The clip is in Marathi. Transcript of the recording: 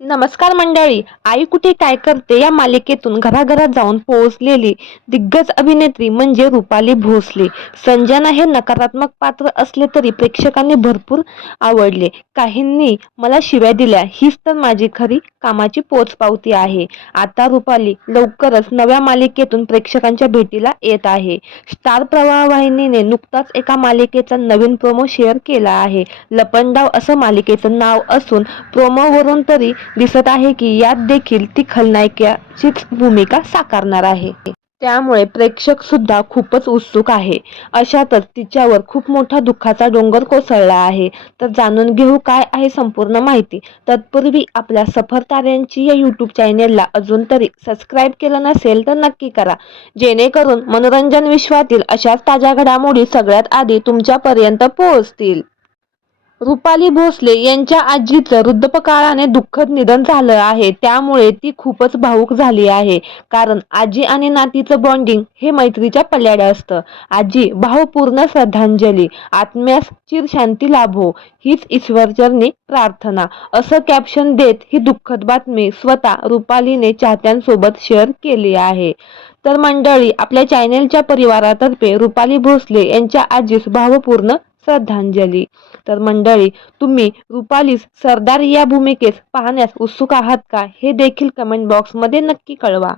नमस्कार मंडळी. आई कुठे काय करते या मालिकेतून घराघरात जाऊन पोहोचलेली दिग्गज अभिनेत्री म्हणजे रुपाली भोसले. संजना हे नकारात्मक पात्र असले तरी प्रेक्षकांनी भरपूर आवडले. काहींनी मला शिव्या दिल्या, हीच तर माझी खरी कामाची पोचपावती आहे. आता रुपाली लवकरच नव्या मालिकेतून प्रेक्षकांच्या भेटीला येत आहे. स्टार प्रवाह वाहिनीने नुकताच एका मालिकेचा नवीन प्रोमो शेअर केला आहे. लपंडाव असं मालिकेचं नाव असून प्रोमोवरून तरी दिसत आहे की यात देखील ती खलनायिकाचीच भूमिका साकारणार आहे. त्यामुळे प्रेक्षक सुद्धा खूपच उत्सुक आहे. अशातच तिच्यावर खूप मोठा दुःखाचा डोंगर कोसळला आहे. तर जाणून घेऊ काय आहे संपूर्ण माहिती. तत्पूर्वी आपल्या सफर ताऱ्यांची या यूट्यूब चॅनेलला अजून तरी सबस्क्राईब केलं नसेल तर नक्की करा, जेणेकरून मनोरंजन विश्वातील अशाच ताज्या घडामोडी सगळ्यात आधी तुमच्यापर्यंत पोहोचतील. रुपाली भोसले यांच्या आजीचं वृद्धापकाळाने दुःखद निधन झालं आहे. त्यामुळे ती खूपच भावूक झाली आहे. कारण आजी आणि नातीचं बॉन्डिंग हे मैत्रीच्या पल्याडं असतं. आजी भावपूर्ण श्रद्धांजली. आत्म्यास चिरशांती लाभो हीच ईश्वरचरणी प्रार्थना, असं कॅप्शन देत ही दुःखद बातमी स्वतः रुपालीने चाहत्यांसोबत शेअर केली आहे. तर मंडळी, आपल्या चॅनेलच्या परिवारातर्फे रुपाली भोसले यांच्या आजीस भावपूर्ण श्रद्धांजली. तर मंडळी, तुम्ही रुपालीस सरदार या भूमिकेस पाहण्यास उत्सुक आहात का, हे देखील कमेंट बॉक्समध्ये नक्की कळवा.